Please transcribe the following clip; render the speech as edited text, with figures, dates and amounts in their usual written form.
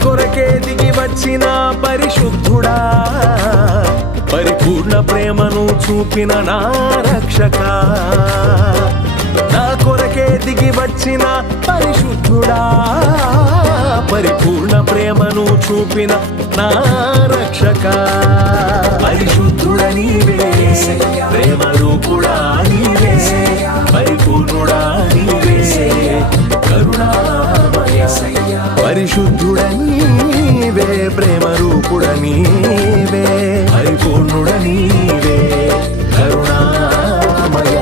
కొరకే దిగి వచ్చిన పరిశుద్ధుడా, పరిపూర్ణ ప్రేమను చూపిన నా రక్షక. నా కొరకే దిగి వచ్చిన పరిశుద్ధుడా, పరిపూర్ణ ప్రేమను చూపిన నా రక్షక. పరిశుద్ధుడా నీవే, ప్రేమ రూపుడా నీవే, పరిపూర్ణుడా నీవే, కరుణామయ. పరిశుద్ధుడా నీవే, ప్రేమ రూపుడా నీవే, పరిపూర్ణుడా నీవే, కరుణామయ.